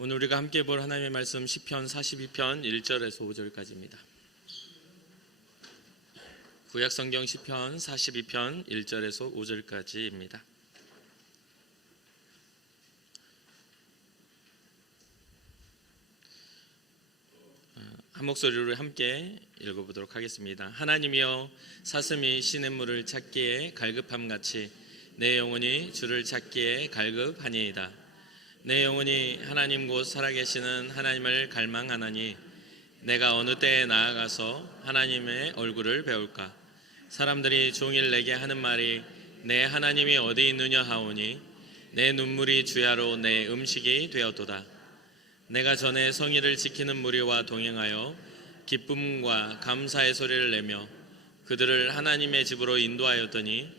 오늘 우리가 함께 볼 하나님의 말씀 시편 42편 1절에서 5절까지입니다. 구약성경 시편 42편 1절에서 5절까지입니다. 한 목소리로 함께 읽어보도록 하겠습니다. 하나님이여, 사슴이 시냇물을 찾기에 갈급함같이 내 영혼이 주를 찾기에 갈급하니이다. 내 영혼이 하나님 곧 살아계시는 하나님을 갈망하나니 내가 어느 때에 나아가서 하나님의 얼굴을 배울까. 사람들이 종일 내게 하는 말이 내 하나님이 어디 있느냐 하오니 내 눈물이 주야로 내 음식이 되었도다. 내가 전에 성의를 지키는 무리와 동행하여 기쁨과 감사의 소리를 내며 그들을 하나님의 집으로 인도하였더니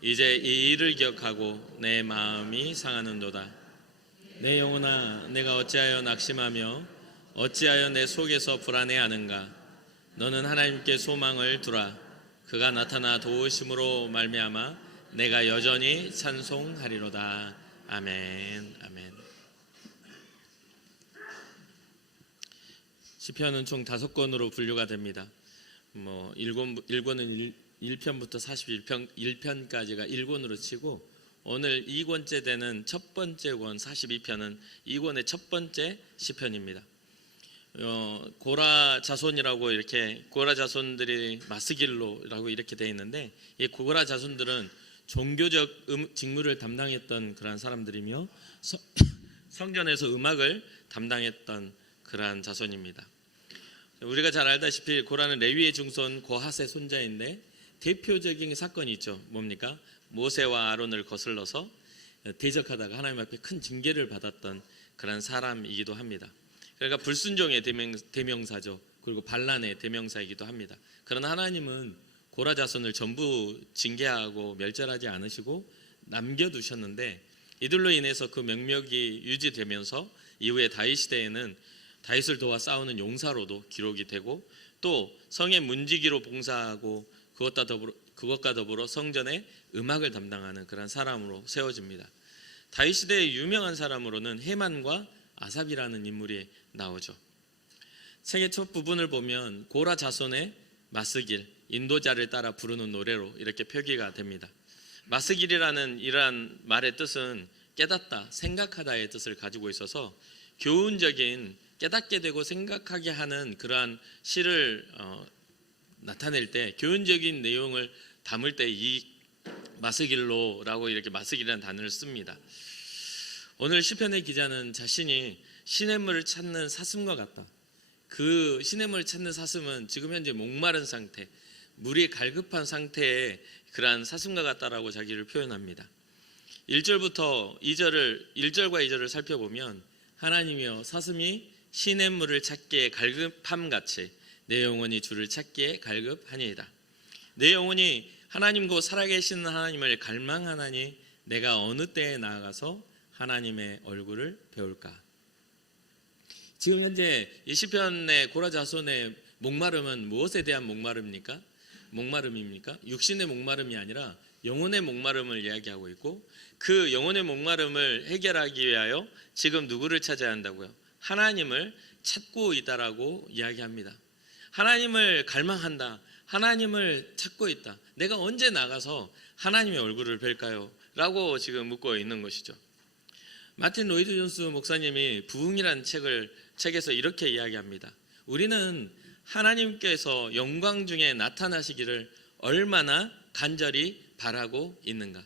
이제 이 일을 기억하고 내 마음이 상하는도다. 내 영혼아, 내가 어찌하여 낙심하며 어찌하여 내 속에서 불안해하는가. 너는 하나님께 소망을 두라. 그가 나타나 도우심으로 말미암아 내가 여전히 찬송하리로다. 아멘. 아멘. 시편은 총 5권으로 분류가 됩니다. 1권은 1편부터 41편까지가 1권으로 치고 오늘 2권째 되는 첫 번째 권 42편은 2권의 첫 번째 시편입니다. 고라 자손이라고 이렇게 고라 자손들이 마스길로라고 이렇게 되어 있는데 이 고라 자손들은 종교적 직무를 담당했던 그러한 사람들이며 성전에서 음악을 담당했던 그러한 자손입니다. 우리가 잘 알다시피 고라는 레위의 중손 고핫의 손자인데 대표적인 사건이 있죠. 뭡니까? 모세와 아론을 거슬러서 대적하다가 하나님 앞에 큰 징계를 받았던 그런 사람이기도 합니다. 그러니까 불순종의 대명사죠. 그리고 반란의 대명사이기도 합니다. 그러나 하나님은 고라 자손을 전부 징계하고 멸절하지 않으시고 남겨두셨는데 이들로 인해서 그 명맥이 유지되면서 이후에 다윗 시대에는 다윗을 도와 싸우는 용사로도 기록이 되고 또 성의 문지기로 봉사하고 그것과 더불어 성전의 음악을 담당하는 그런 사람으로 세워집니다. 다윗 시대의 유명한 사람으로는 헤만과 아삽이라는 인물이 나오죠. 책의 첫 부분을 보면 고라 자손의 마스길, 인도자를 따라 부르는 노래로 이렇게 표기가 됩니다. 마스길이라는 이러한 말의 뜻은 깨닫다, 생각하다의 뜻을 가지고 있어서 교훈적인 깨닫게 되고 생각하게 하는 그러한 시를 나타낼 때 교훈적인 내용을 담을 때 이 마스길로라고 이렇게 마스길이라는 단어를 씁니다. 오늘 시편의 기자는 자신이 시냇물을 찾는 사슴과 같다. 그 시냇물을 찾는 사슴은 지금 현재 목마른 상태, 물이 갈급한 상태의 그러한 사슴과 같다라고 자기를 표현합니다. 1절과 2절을 살펴보면 하나님이여, 사슴이 시냇물을 찾기에 갈급함같이 내 영혼이 주를 찾기에 갈급하니이다. 내 영혼이 하나님 곧 살아계시는 하나님을 갈망하나니 내가 어느 때에 나아가서 하나님의 얼굴을 배울까. 지금 현재 이 시편의 고라 자손의 목마름은 무엇에 대한 목마름입니까? 육신의 목마름이 아니라 영혼의 목마름을 이야기하고 있고 그 영혼의 목마름을 해결하기 위하여 지금 누구를 찾아야 한다고요? 하나님을 찾고 있다라고 이야기합니다. 하나님을 갈망한다. 하나님을 찾고 있다. 내가 언제 나가서 하나님의 얼굴을 뵐까요? 라고 지금 묻고 있는 것이죠. 마틴 로이드 존스 목사님이 부흥이라는 책에서 이렇게 이야기합니다. 우리는 하나님께서 영광 중에 나타나시기를 얼마나 간절히 바라고 있는가.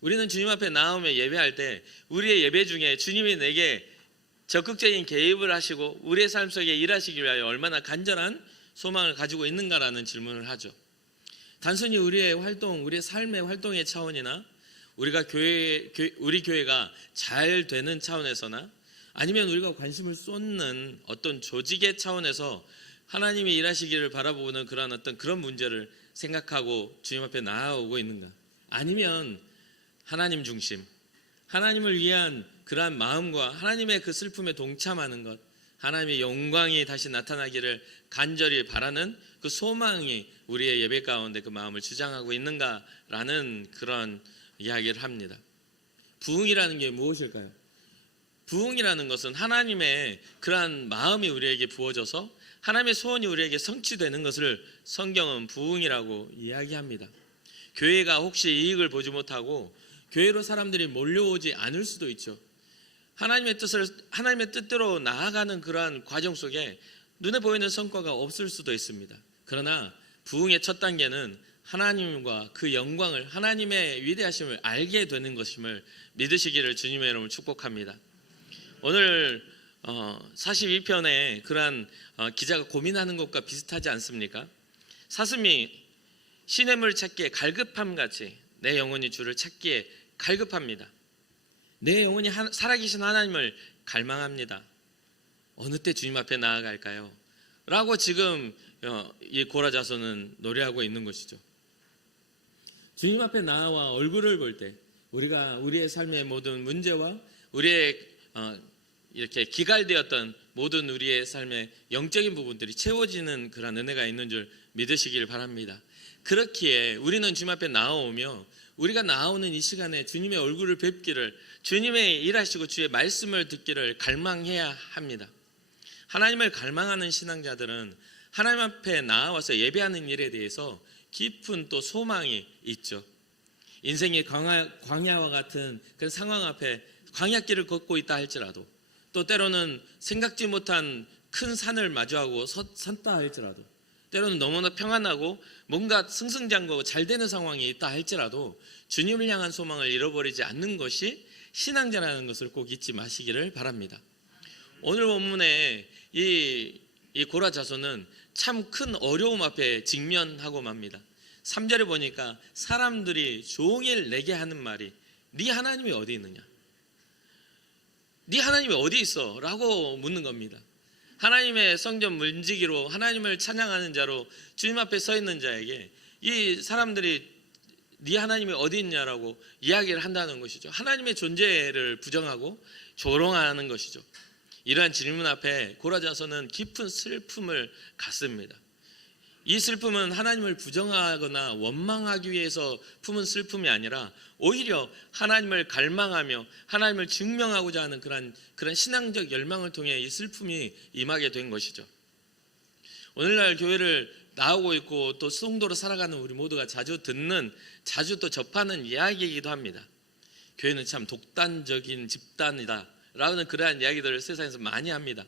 우리는 주님 앞에 나오며 예배할 때 우리의 예배 중에 주님이 내게 적극적인 개입을 하시고 우리의 삶 속에 일하시기 위하여 얼마나 간절한 소망을 가지고 있는가라는 질문을 하죠. 단순히 우리의 활동, 우리의 삶의 활동의 차원이나 우리 교회가 잘 되는 차원에서나 아니면 우리가 관심을 쏟는 어떤 조직의 차원에서 하나님이 일하시기를 바라보는 그런 문제를 생각하고 주님 앞에 나아오고 있는가? 아니면 하나님 중심, 하나님을 위한 그러한 마음과 하나님의 그 슬픔에 동참하는 것, 하나님의 영광이 다시 나타나기를 간절히 바라는 그 소망이 우리의 예배 가운데 그 마음을 주장하고 있는가라는 그런 이야기를 합니다. 부흥이라는 게 무엇일까요? 부흥이라는 것은 하나님의 그러한 마음이 우리에게 부어져서 하나님의 소원이 우리에게 성취되는 것을 성경은 부흥이라고 이야기합니다. 교회가 혹시 이익을 보지 못하고 교회로 사람들이 몰려오지 않을 수도 있죠. 하나님의 뜻대로 나아가는 그러한 과정 속에 눈에 보이는 성과가 없을 수도 있습니다. 그러나 부흥의 첫 단계는 하나님과 그 영광을, 하나님의 위대하심을 알게 되는 것임을 믿으시기를 주님의 이름으로 축복합니다. 오늘 42편에 그러한 기자가 고민하는 것과 비슷하지 않습니까? 사슴이 시냇물 찾기에 갈급함같이 내 영혼이 주를 찾기에 갈급합니다. 내 영혼이 살아계신 하나님을 갈망합니다. 어느 때 주님 앞에 나아갈까요? 라고 지금 이 고라 자손은 노래하고 있는 것이죠. 주님 앞에 나와 얼굴을 볼 때 우리가 우리의 삶의 모든 문제와 우리의 이렇게 기갈되었던 모든 우리의 삶의 영적인 부분들이 채워지는 그런 은혜가 있는 줄 믿으시길 바랍니다. 그렇기에 우리는 주님 앞에 나아오며 우리가 나오는 이 시간에 주님의 얼굴을 뵙기를, 주님의 일하시고 주의 말씀을 듣기를 갈망해야 합니다. 하나님을 갈망하는 신앙자들은 하나님 앞에 나와서 예배하는 일에 대해서 깊은 또 소망이 있죠. 인생의 광야와 같은 그런 상황 앞에 광야길을 걷고 있다 할지라도, 또 때로는 생각지 못한 큰 산을 마주하고 섰다 할지라도, 때로는 너무나 평안하고 뭔가 승승장구하고 잘 되는 상황이 있다 할지라도 주님을 향한 소망을 잃어버리지 않는 것이 신앙자라는 것을 꼭 잊지 마시기를 바랍니다. 오늘 본문에 이 고라 자손은 참 큰 어려움 앞에 직면하고 맙니다. 3절에 보니까 사람들이 종일 내게 하는 말이 네 하나님이 어디 있느냐, 네 하나님이 어디 있어? 라고 묻는 겁니다. 하나님의 성전 문지기로 하나님을 찬양하는 자로 주님 앞에 서 있는 자에게 이 사람들이 네 하나님이 어디 있냐라고 이야기를 한다는 것이죠. 하나님의 존재를 부정하고 조롱하는 것이죠. 이러한 질문 앞에 고라 자손은 깊은 슬픔을 갖습니다. 이 슬픔은 하나님을 부정하거나 원망하기 위해서 품은 슬픔이 아니라 오히려 하나님을 갈망하며 하나님을 증명하고자 하는 그런 신앙적 열망을 통해 이 슬픔이 임하게 된 것이죠. 오늘날 교회를 나오고 있고 또 성도로 살아가는 우리 모두가 자주 듣는, 자주 또 접하는 이야기이기도 합니다. 교회는 참 독단적인 집단이다 라는 그러한 이야기들을 세상에서 많이 합니다.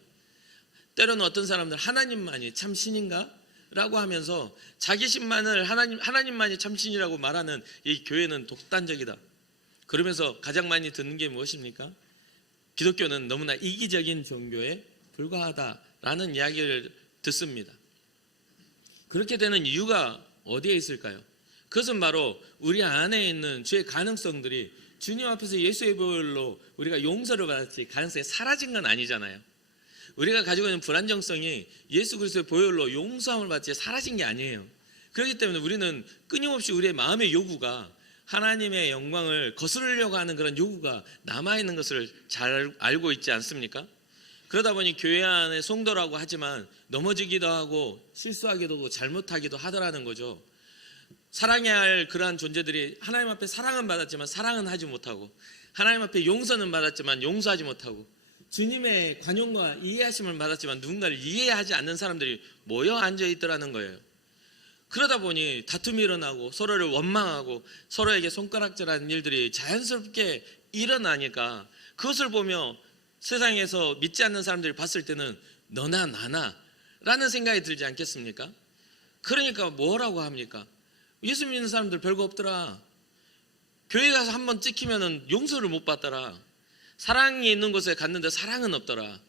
때로는 어떤 사람들 하나님만이 참 신인가? 라고 하면서 자기 신만을 하나님만이 참 신이라고 말하는 이 교회는 독단적이다. 그러면서 가장 많이 듣는 게 무엇입니까? 기독교는 너무나 이기적인 종교에 불과하다라는 이야기를 듣습니다. 그렇게 되는 이유가 어디에 있을까요? 그것은 바로 우리 안에 있는 죄의 가능성들이 주님 앞에서 예수의 보혈로 우리가 용서를 받았지 가능성이 사라진 건 아니잖아요. 우리가 가지고 있는 불안정성이 예수 그리스도의 보혈로 용서함을 받지 사라진 게 아니에요. 그렇기 때문에 우리는 끊임없이 우리의 마음의 요구가 하나님의 영광을 거스르려고 하는 그런 요구가 남아있는 것을 잘 알고 있지 않습니까? 그러다 보니 교회 안에 성도라고 하지만 넘어지기도 하고 실수하기도 하고 잘못하기도 하더라는 거죠. 사랑해야 할 그러한 존재들이 하나님 앞에 사랑은 받았지만 사랑은 하지 못하고, 하나님 앞에 용서는 받았지만 용서하지 못하고, 주님의 관용과 이해하심을 받았지만 누군가를 이해하지 않는 사람들이 모여 앉아 있더라는 거예요. 그러다 보니 다툼이 일어나고 서로를 원망하고 서로에게 손가락질하는 일들이 자연스럽게 일어나니까 그것을 보며 세상에서 믿지 않는 사람들이 봤을 때는 너나 나나 라는 생각이 들지 않겠습니까? 그러니까 뭐라고 합니까? 예수 믿는 사람들 별거 없더라. 교회 가서 한번 찍히면 용서를 못 받더라. 사랑이 있는 곳에 갔는데 사랑은 없더라.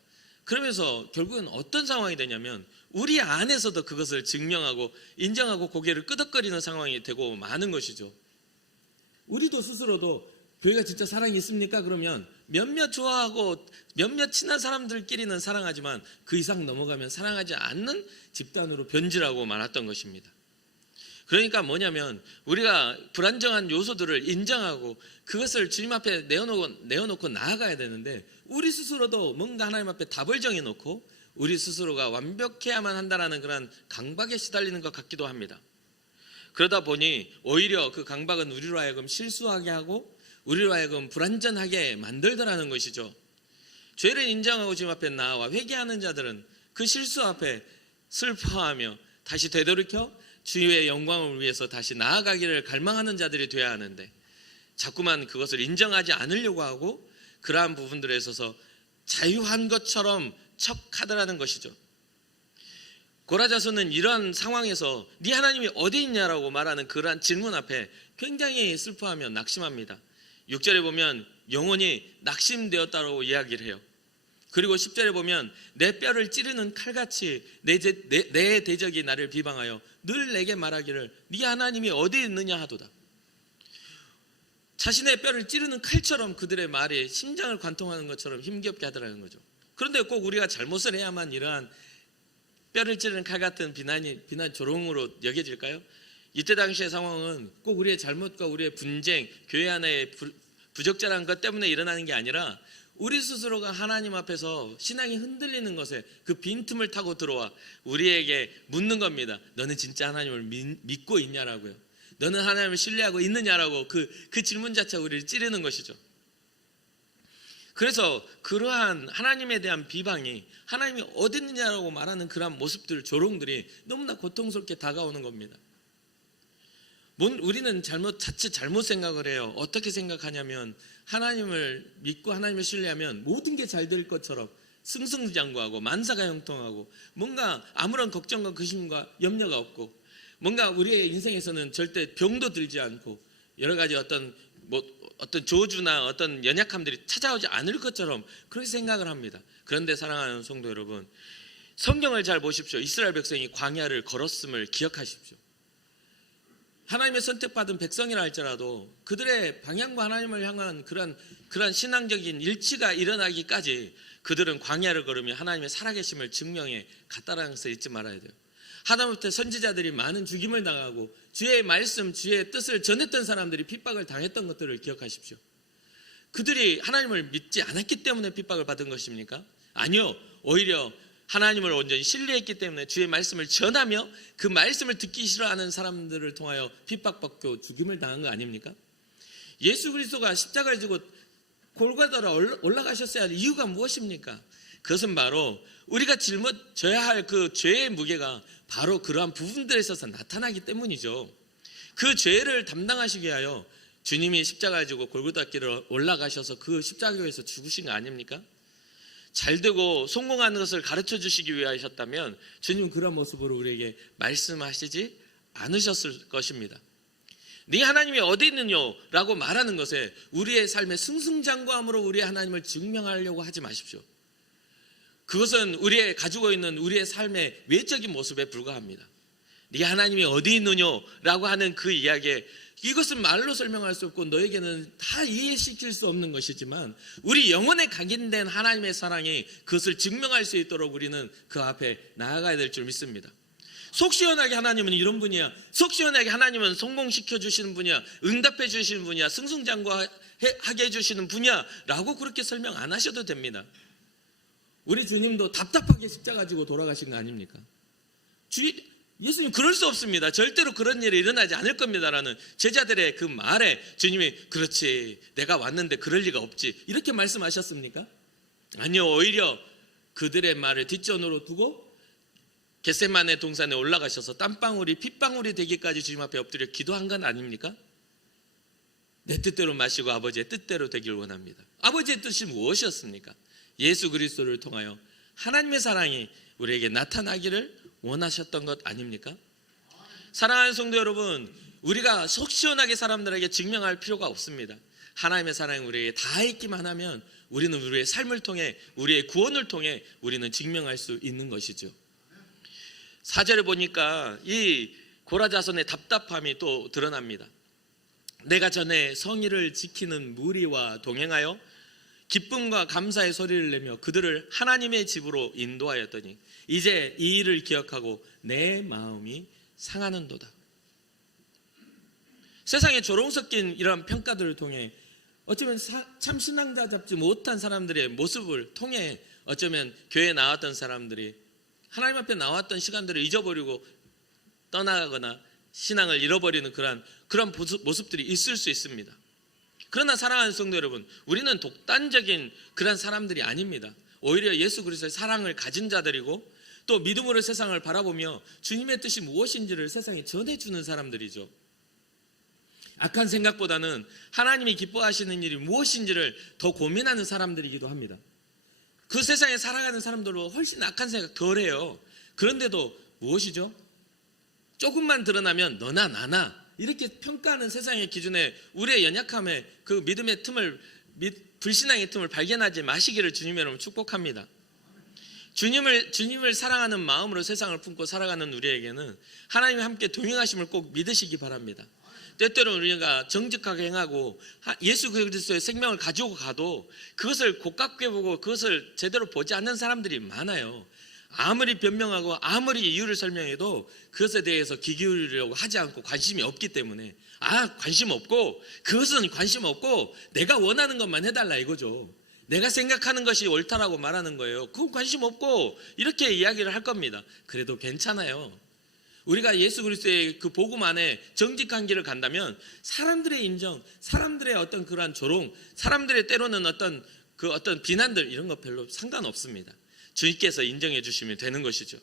그러면서 결국은 어떤 상황이 되냐면 우리 안에서도 그것을 증명하고 인정하고 고개를 끄덕거리는 상황이 되고 마는 것이죠. 우리도 스스로도 교회가 진짜 사랑이 있습니까? 그러면 몇몇 좋아하고 몇몇 친한 사람들끼리는 사랑하지만 그 이상 넘어가면 사랑하지 않는 집단으로 변질하고 말았던 것입니다. 그러니까 뭐냐면 우리가 불안정한 요소들을 인정하고 그것을 주님 앞에 내어놓고 나아가야 되는데 우리 스스로도 뭔가 하나님 앞에 답을 정해놓고 우리 스스로가 완벽해야만 한다는 그런 강박에 시달리는 것 같기도 합니다. 그러다 보니 오히려 그 강박은 우리로 하여금 실수하게 하고 우리로 하여금 불안전하게 만들더라는 것이죠. 죄를 인정하고 주님 앞에 나와 회개하는 자들은 그 실수 앞에 슬퍼하며 다시 되돌이켜 주의 영광을 위해서 다시 나아가기를 갈망하는 자들이 되어야 하는데, 자꾸만 그것을 인정하지 않으려고 하고 그러한 부분들에 있어서 자유한 것처럼 척하더라는 것이죠. 고라 자손은 이러한 상황에서 네 하나님이 어디 있냐라고 말하는 그러한 질문 앞에 굉장히 슬퍼하며 낙심합니다. 6절에 보면 영혼이 낙심되었다고 이야기를 해요. 그리고 10절에 보면 내 뼈를 찌르는 칼같이 내 대적이 나를 비방하여 늘 내게 말하기를 네 하나님이 어디 있느냐 하도다. 자신의 뼈를 찌르는 칼처럼 그들의 말이 심장을 관통하는 것처럼 힘겹게 하더라는 거죠. 그런데 꼭 우리가 잘못을 해야만 이러한 뼈를 찌르는 칼 같은 비난 조롱으로 여겨질까요? 이때 당시의 상황은 꼭 우리의 잘못과 우리의 분쟁, 교회 안에 부적절한 것 때문에 일어나는 게 아니라 우리 스스로가 하나님 앞에서 신앙이 흔들리는 것에 그 빈틈을 타고 들어와 우리에게 묻는 겁니다. 너는 진짜 하나님을 믿고 있냐라고요. 너는 하나님을 신뢰하고 있느냐라고 그 질문 자체가 우리를 찌르는 것이죠. 그래서 그러한 하나님에 대한 비방이 하나님이 어디 있느냐라고 말하는 그러한 모습들, 조롱들이 너무나 고통스럽게 다가오는 겁니다. 우리는 자칫 잘못 생각을 해요. 어떻게 생각하냐면 하나님을 믿고 하나님을 신뢰하면 모든 게 잘 될 것처럼 승승장구하고 만사가 형통하고 뭔가 아무런 걱정과 근심과 염려가 없고 뭔가 우리의 인생에서는 절대 병도 들지 않고 여러 가지 어떤 저주나 어떤 연약함들이 찾아오지 않을 것처럼 그렇게 생각을 합니다. 그런데 사랑하는 성도 여러분, 성경을 잘 보십시오. 이스라엘 백성이 광야를 걸었음을 기억하십시오. 하나님의 선택받은 백성이라 할지라도 그들의 방향과 하나님을 향한 그런 신앙적인 일치가 일어나기까지 그들은 광야를 걸으며 하나님의 살아계심을 증명해 갔다라는 것을 잊지 말아야 돼요. 하다못해 선지자들이 많은 죽임을 당하고 주의 말씀, 주의 뜻을 전했던 사람들이 핍박을 당했던 것들을 기억하십시오. 그들이 하나님을 믿지 않았기 때문에 핍박을 받은 것입니까? 아니요. 오히려 하나님을 온전히 신뢰했기 때문에 주의 말씀을 전하며 그 말씀을 듣기 싫어하는 사람들을 통하여 핍박받고 죽임을 당한 거 아닙니까? 예수 그리스도가 십자가를 지고 골고다로 올라가셨어야 할 이유가 무엇입니까? 그것은 바로 우리가 짊어져야 할 그 죄의 무게가 바로 그러한 부분들에 있어서 나타나기 때문이죠. 그 죄를 담당하시기 위하여 주님이 십자가를 지고 골고다길을 올라가셔서 그 십자가에서 죽으신 거 아닙니까? 잘되고 성공하는 것을 가르쳐 주시기 위하셨다면 주님은 그런 모습으로 우리에게 말씀하시지 않으셨을 것입니다. 네 하나님이 어디 있느냐라고 말하는 것에 우리의 삶의 승승장구함으로 우리의 하나님을 증명하려고 하지 마십시오. 그것은 우리의 가지고 있는 우리의 삶의 외적인 모습에 불과합니다. 네 하나님이 어디 있느냐라고 하는 그 이야기에 이것은 말로 설명할 수 없고 너에게는 다 이해시킬 수 없는 것이지만 우리 영혼에 각인된 하나님의 사랑이 그것을 증명할 수 있도록 우리는 그 앞에 나아가야 될 줄 믿습니다. 속 시원하게 하나님은 이런 분이야, 속 시원하게 하나님은 성공시켜 주시는 분이야, 응답해 주시는 분이야, 승승장구하게 해주시는 분이야 라고 그렇게 설명 안 하셔도 됩니다. 우리 주님도 답답하게 십자가 지고 돌아가신 거 아닙니까? 예수님 그럴 수 없습니다. 절대로 그런 일이 일어나지 않을 겁니다라는 제자들의 그 말에 주님이 그렇지 내가 왔는데 그럴 리가 없지 이렇게 말씀하셨습니까? 아니요. 오히려 그들의 말을 뒷전으로 두고 겟세마네 동산에 올라가셔서 땀방울이 핏방울이 되기까지 주님 앞에 엎드려 기도한 건 아닙니까? 내 뜻대로 마시고 아버지의 뜻대로 되길 원합니다. 아버지의 뜻이 무엇이었습니까? 예수 그리스도를 통하여 하나님의 사랑이 우리에게 나타나기를 원하셨던 것 아닙니까? 사랑하는 성도 여러분, 우리가 속 시원하게 사람들에게 증명할 필요가 없습니다. 하나님의 사랑이 우리에게 다 있기만 하면 우리는 우리의 삶을 통해 우리의 구원을 통해 우리는 증명할 수 있는 것이죠. 4절을 보니까 이 고라 자손의 답답함이 또 드러납니다. 내가 전에 성의를 지키는 무리와 동행하여 기쁨과 감사의 소리를 내며 그들을 하나님의 집으로 인도하였더니 이제 이 일을 기억하고 내 마음이 상하는도다. 세상에 조롱 섞인 이러한 평가들을 통해 어쩌면 참 신앙자답지 못한 사람들의 모습을 통해 어쩌면 교회에 나왔던 사람들이 하나님 앞에 나왔던 시간들을 잊어버리고 떠나가거나 신앙을 잃어버리는 그런 모습들이 있을 수 있습니다. 그러나 사랑하는 성도 여러분, 우리는 독단적인 그런 사람들이 아닙니다. 오히려 예수 그리스도의 사랑을 가진 자들이고 또 믿음으로 세상을 바라보며 주님의 뜻이 무엇인지를 세상에 전해주는 사람들이죠. 악한 생각보다는 하나님이 기뻐하시는 일이 무엇인지를 더 고민하는 사람들이기도 합니다. 그 세상에 살아가는 사람들로 훨씬 악한 생각 덜해요. 그런데도 무엇이죠? 조금만 드러나면 너나 나나 이렇게 평가하는 세상의 기준에 우리의 연약함에 그 믿음의 틈을, 불신앙의 틈을 발견하지 마시기를 주님의 이름으로 축복합니다. 주님을 사랑하는 마음으로 세상을 품고 살아가는 우리에게는 하나님이 함께 동행하심을 꼭 믿으시기 바랍니다. 때때로 우리가 정직하게 행하고 예수 그리스도의 생명을 가지고 가도 그것을 고깝게 보고 그것을 제대로 보지 않는 사람들이 많아요. 아무리 변명하고 아무리 이유를 설명해도 그것에 대해서 귀 기울이려고 하지 않고 관심이 없기 때문에 관심 없고 그것은 관심 없고 내가 원하는 것만 해달라 이거죠. 내가 생각하는 것이 옳다라고 말하는 거예요. 그건 관심 없고 이렇게 이야기를 할 겁니다. 그래도 괜찮아요. 우리가 예수 그리스도의 그 복음 안에 정직한 길을 간다면 사람들의 인정, 사람들의 어떤 그러한 조롱, 사람들의 때로는 어떤 비난들 이런 거 별로 상관없습니다. 주님께서 인정해 주시면 되는 것이죠.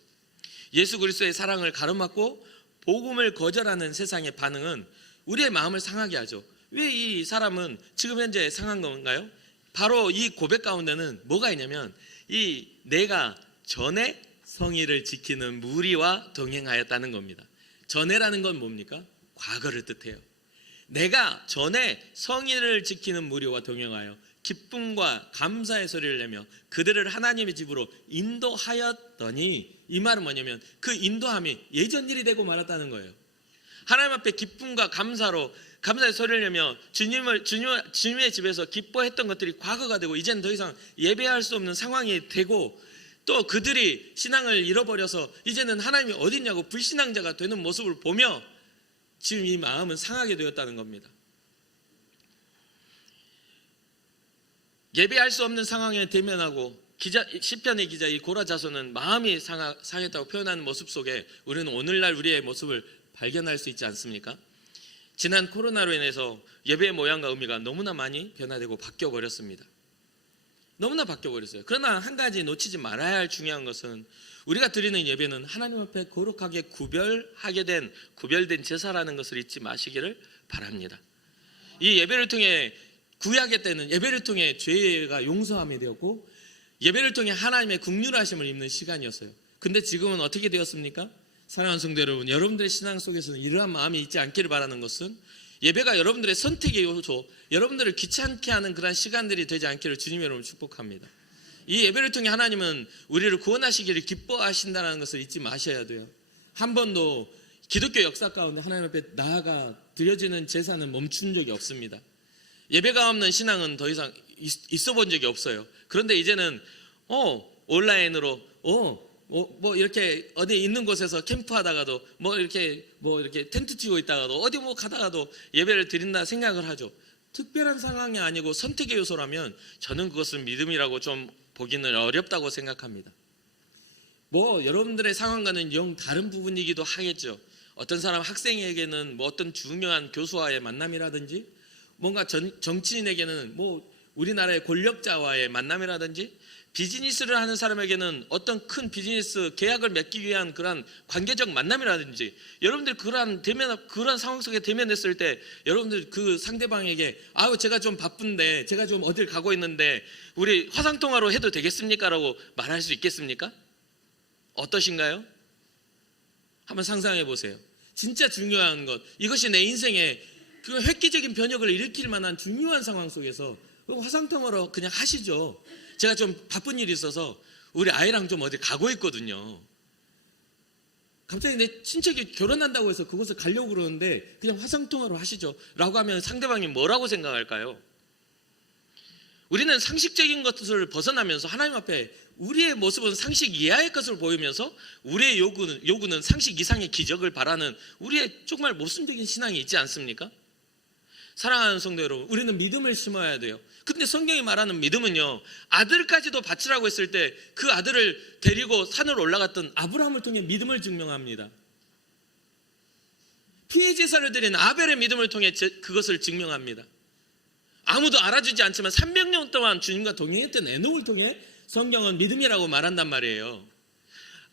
예수 그리스도의 사랑을 가로막고 복음을 거절하는 세상의 반응은 우리의 마음을 상하게 하죠. 왜 이 사람은 지금 현재 상한 건가요? 바로 이 고백 가운데는 뭐가 있냐면 이 내가 전에 성의를 지키는 무리와 동행하였다는 겁니다. 전에라는 건 뭡니까? 과거를 뜻해요. 내가 전에 성의를 지키는 무리와 동행하여 기쁨과 감사의 소리를 내며 그들을 하나님의 집으로 인도하였더니, 이 말은 뭐냐면 그 인도함이 예전 일이 되고 말았다는 거예요. 하나님 앞에 기쁨과 감사의 소리를 내며 주님의 집에서 기뻐했던 것들이 과거가 되고 이제는 더 이상 예배할 수 없는 상황이 되고 또 그들이 신앙을 잃어버려서 이제는 하나님이 어딨냐고 불신앙자가 되는 모습을 보며 지금 이 마음은 상하게 되었다는 겁니다. 예배할 수 없는 상황에 대면하고 시편의 기자 이 고라 자손은 마음이 상했다고 표현하는 모습 속에 우리는 오늘날 우리의 모습을 발견할 수 있지 않습니까? 지난 코로나로 인해서 예배의 모양과 의미가 너무나 많이 변화되고 바뀌어버렸습니다. 너무나 바뀌어버렸어요. 그러나 한 가지 놓치지 말아야 할 중요한 것은 우리가 드리는 예배는 하나님 앞에 거룩하게 구별된 제사라는 것을 잊지 마시기를 바랍니다. 이 예배를 통해 구약의 때는 예배를 통해 죄가 용서함이 되었고 예배를 통해 하나님의 긍휼하심을 입는 시간이었어요. 근데 지금은 어떻게 되었습니까? 사랑하는 성도 여러분, 여러분들의 신앙 속에서는 이러한 마음이 있지 않기를 바라는 것은 예배가 여러분들의 선택의 요소, 여러분들을 귀찮게 하는 그런 시간들이 되지 않기를 주님의 이름으로 축복합니다. 이 예배를 통해 하나님은 우리를 구원하시기를 기뻐하신다는 것을 잊지 마셔야 돼요. 한 번도 기독교 역사 가운데 하나님 앞에 나아가 드려지는 제사는 멈춘 적이 없습니다. 예배가 없는 신앙은 더 이상 있어 본 적이 없어요. 그런데 이제는 온라인으로 뭐 이렇게 어디 있는 곳에서 캠프하다가도 이렇게 텐트 치고 있다가도 어디 가다가도 예배를 드린다 생각을 하죠. 특별한 상황이 아니고 선택의 요소라면 저는 그것을 믿음이라고 좀 보기는 어렵다고 생각합니다. 여러분들의 상황과는 영 다른 부분이기도 하겠죠. 어떤 사람 학생에게는 어떤 중요한 교수와의 만남이라든지 뭔가 정치인에게는 우리나라의 권력자와의 만남이라든지 비즈니스를 하는 사람에게는 어떤 큰 비즈니스 계약을 맺기 위한 그런 관계적 만남이라든지 여러분들 그런 상황 속에 대면했을 때 여러분들 그 상대방에게 제가 좀 바쁜데 제가 좀 어딜 가고 있는데 우리 화상통화로 해도 되겠습니까? 라고 말할 수 있겠습니까? 어떠신가요? 한번 상상해 보세요. 진짜 중요한 것, 이것이 내 인생에 그 획기적인 변혁을 일으킬 만한 중요한 상황 속에서 화상통화로 그냥 하시죠. 제가 좀 바쁜 일이 있어서 우리 아이랑 좀 어디 가고 있거든요. 갑자기 내 친척이 결혼한다고 해서 그곳을 가려고 그러는데 그냥 화상통화로 하시죠 라고 하면 상대방이 뭐라고 생각할까요? 우리는 상식적인 것을 벗어나면서 하나님 앞에 우리의 모습은 상식 이하의 것을 보이면서 우리의 요구는 상식 이상의 기적을 바라는 우리의 정말 모순적인 신앙이 있지 않습니까? 사랑하는 성도 여러분, 우리는 믿음을 심어야 돼요. 근데 성경이 말하는 믿음은요, 아들까지도 바치라고 했을 때 그 아들을 데리고 산으로 올라갔던 아브라함을 통해 믿음을 증명합니다. 피해 제사를 드린 아벨의 믿음을 통해 그것을 증명합니다. 아무도 알아주지 않지만 300년 동안 주님과 동행했던 에녹을 통해 성경은 믿음이라고 말한단 말이에요.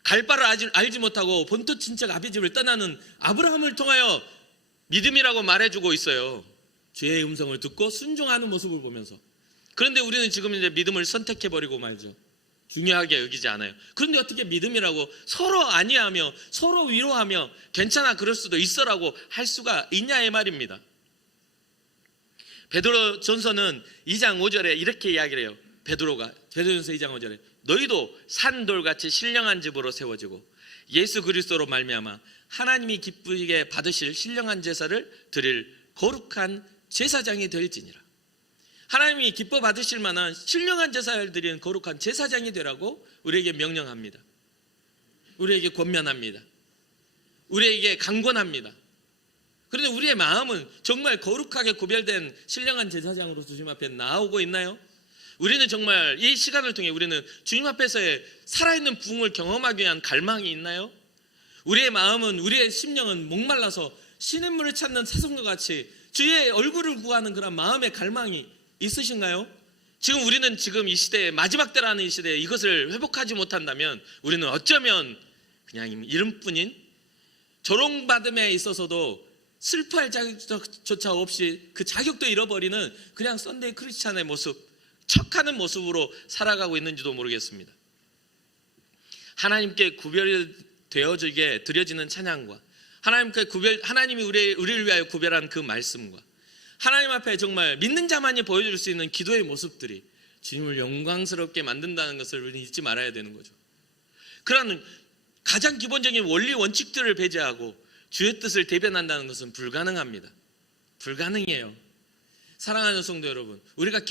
갈 바를 알지 못하고 본토 친척 아비집을 떠나는 아브라함을 통하여 믿음이라고 말해주고 있어요. 주의 음성을 듣고 순종하는 모습을 보면서. 그런데 우리는 지금 이제 믿음을 선택해버리고 말죠. 중요하게 여기지 않아요. 그런데 어떻게 믿음이라고 서로 아니하며 서로 위로하며 괜찮아 그럴 수도 있어라고 할 수가 있냐 이 말입니다. 베드로전서는 2장 5절에 이렇게 이야기를 해요. 베드로전서 2장 5절에 너희도 산돌같이 신령한 집으로 세워지고 예수 그리스도로 말미암아 하나님이 기쁘게 받으실 신령한 제사를 드릴 거룩한 제사장이 될지니라. 하나님이 기뻐 받으실 만한 신령한 제사를 드리는 거룩한 제사장이 되라고 우리에게 명령합니다. 우리에게 권면합니다. 우리에게 강권합니다. 그런데 우리의 마음은 정말 거룩하게 구별된 신령한 제사장으로 주님 앞에 나오고 있나요? 우리는 정말 이 시간을 통해 우리는 주님 앞에서의 살아있는 부흥을 경험하기 위한 갈망이 있나요? 우리의 마음은, 우리의 심령은 목말라서 시냇물을 찾는 사슴과 같이 주의 얼굴을 구하는 그런 마음의 갈망이 있으신가요? 우리는 지금 이 시대에 마지막 때라는 이 시대에 이것을 회복하지 못한다면 우리는 어쩌면 그냥 이름뿐인 조롱받음에 있어서도 슬퍼할 자격조차 없이 그 자격도 잃어버리는 그냥 썬데이 크리스찬의 모습, 척하는 모습으로 살아가고 있는지도 모르겠습니다. 하나님께 구별이 되어지게 드려지는 찬양과 하나님이 우리를 위하여 구별한 그 말씀과 하나님 앞에 정말 믿는 자만이 보여줄 수 있는 기도의 모습들이 주님을 영광스럽게 만든다는 것을 우리는 잊지 말아야 되는 거죠. 그런 가장 기본적인 원리 원칙들을 배제하고 주의 뜻을 대변한다는 것은 불가능합니다. 불가능해요. 사랑하는 성도 여러분, 우리가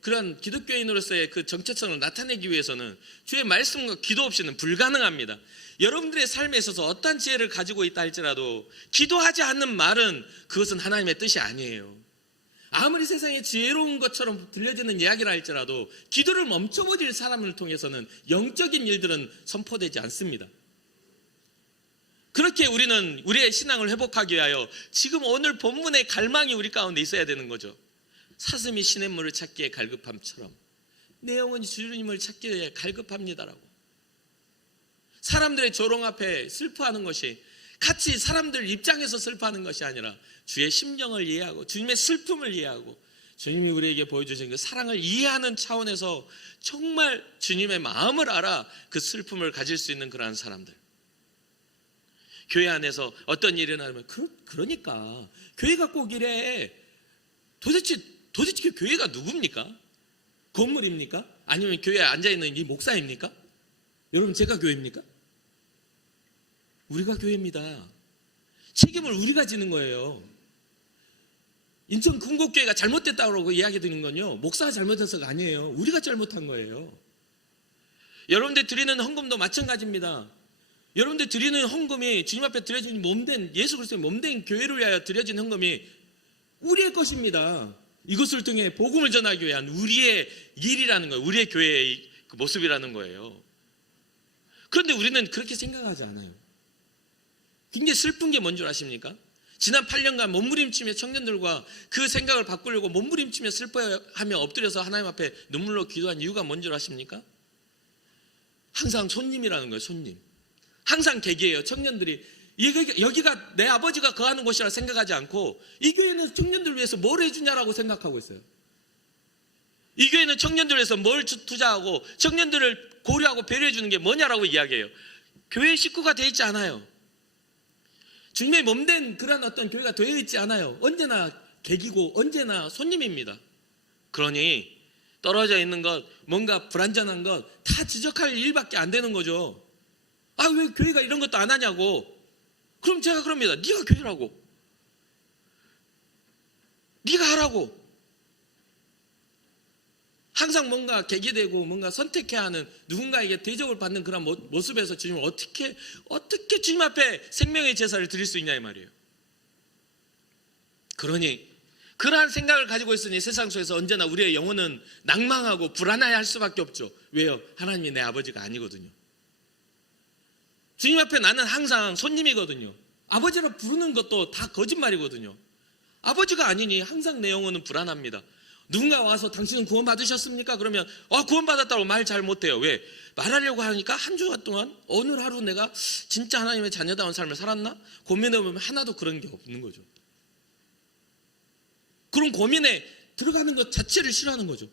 그런 기독교인으로서의 그 정체성을 나타내기 위해서는 주의 말씀과 기도 없이는 불가능합니다. 여러분들의 삶에 있어서 어떠한 지혜를 가지고 있다 할지라도 기도하지 않는 말은 그것은 하나님의 뜻이 아니에요. 아무리 세상에 지혜로운 것처럼 들려지는 이야기를 할지라도 기도를 멈춰버릴 사람을 통해서는 영적인 일들은 선포되지 않습니다. 그렇게 우리는 우리의 신앙을 회복하기 위하여 지금 오늘 본문의 갈망이 우리 가운데 있어야 되는 거죠. 사슴이 시냇물을 찾기에 갈급함처럼 내 영혼이 주님을 찾기 위해 갈급합니다라고. 사람들의 조롱 앞에 슬퍼하는 것이 같이 사람들 입장에서 슬퍼하는 것이 아니라 주의 심정을 이해하고 주님의 슬픔을 이해하고 주님이 우리에게 보여주신 그 사랑을 이해하는 차원에서 정말 주님의 마음을 알아 그 슬픔을 가질 수 있는 그러한 사람들. 교회 안에서 어떤 일이 일어나면 그러니까 교회가 꼭 이래. 도대체 교회가 누굽니까? 건물입니까? 아니면 교회에 앉아있는 이 목사입니까? 여러분 제가 교회입니까? 우리가 교회입니다. 책임을 우리가 지는 거예요. 인천 금곡교회가 잘못됐다고 이야기 드리는 건요, 목사가 잘못해서가 아니에요. 우리가 잘못한 거예요. 여러분들 드리는 헌금도 마찬가지입니다. 여러분들 드리는 헌금이 주님 앞에 드려진 몸된 예수 그리스도의 몸된 교회를 위하여 드려진 헌금이 우리의 것입니다. 이것을 통해 복음을 전하기 위한 우리의 일이라는 거예요. 우리의 교회의 그 모습이라는 거예요. 그런데 우리는 그렇게 생각하지 않아요. 굉장히 슬픈 게 뭔 줄 아십니까? 지난 8년간 몸부림치며 청년들과 그 생각을 바꾸려고 몸부림치며 슬퍼하며 엎드려서 하나님 앞에 눈물로 기도한 이유가 뭔 줄 아십니까? 항상 손님이라는 거예요. 손님. 항상 객이에요. 청년들이 여기가 내 아버지가 거하는 곳이라 생각하지 않고 이 교회는 청년들 위해서 뭘 해주냐라고 생각하고 있어요. 이 교회는 청년들 위해서 뭘 투자하고 청년들을 고려하고 배려해 주는 게 뭐냐라고 이야기해요. 교회 식구가 되어 있지 않아요. 주님의 몸된 그런 어떤 교회가 되어 있지 않아요. 언제나 객이고 언제나 손님입니다. 그러니 떨어져 있는 것, 뭔가 불완전한 것 다 지적할 일밖에 안 되는 거죠. 아, 왜 교회가 이런 것도 안 하냐고. 그럼 제가 그럽니다. 네가 교회라고. 네가 하라고. 항상 뭔가 계기되고 뭔가 선택해야 하는 누군가에게 대접을 받는 그런 모습에서 주님을 어떻게 주님 앞에 생명의 제사를 드릴 수 있냐 이 말이에요. 그러니 그러한 생각을 가지고 있으니 세상 속에서 언제나 우리의 영혼은 낭망하고 불안해할 수밖에 없죠. 왜요? 하나님이 내 아버지가 아니거든요. 주님 앞에 나는 항상 손님이거든요. 아버지로 부르는 것도 다 거짓말이거든요. 아버지가 아니니 항상 내 영혼은 불안합니다. 누군가 와서 당신은 구원 받으셨습니까? 그러면 구원 받았다고 말 잘 못해요. 왜? 말하려고 하니까 한 주간 동안 어느 하루 내가 진짜 하나님의 자녀다운 삶을 살았나? 고민해보면 하나도 그런 게 없는 거죠. 그런 고민에 들어가는 것 자체를 싫어하는 거죠.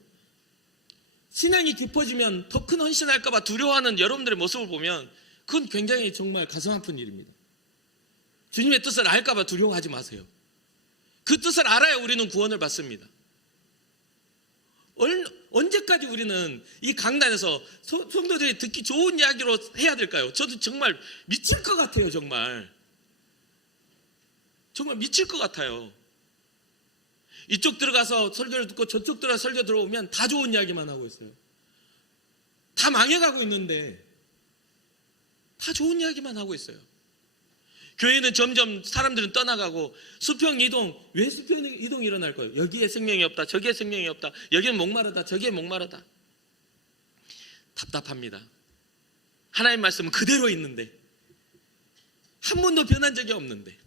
신앙이 깊어지면 더 큰 헌신할까 봐 두려워하는 여러분들의 모습을 보면 그건 굉장히 정말 가슴 아픈 일입니다. 주님의 뜻을 알까 봐 두려워하지 마세요. 그 뜻을 알아야 우리는 구원을 받습니다. 언제까지 우리는 이 강단에서 성도들이 듣기 좋은 이야기로 해야 될까요? 저도 정말 미칠 것 같아요. 정말 미칠 것 같아요. 이쪽 들어가서 설교를 듣고 저쪽 들어가서 설교 들어오면 다 좋은 이야기만 하고 있어요. 다 망해가고 있는데 다 좋은 이야기만 하고 있어요. 교회는 점점 사람들은 떠나가고 수평 이동. 왜 수평 이동이 일어날 거예요? 여기에 생명이 없다, 저기에 생명이 없다, 여기는 목마르다, 저기에 목마르다. 답답합니다. 하나님 말씀은 그대로 있는데, 한 번도 변한 적이 없는데,